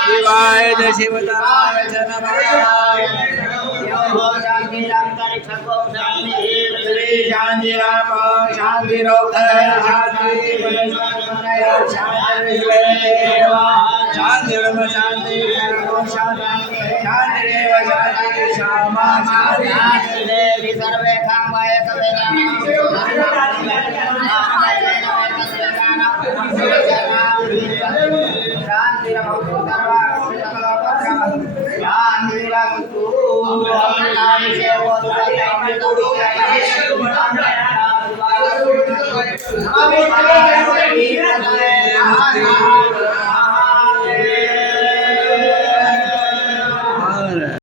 शिवाय शिवताय शांति राम शांति शांति ब्रह्म शांति शांति श्यामा शांति सर्वे कामय शांति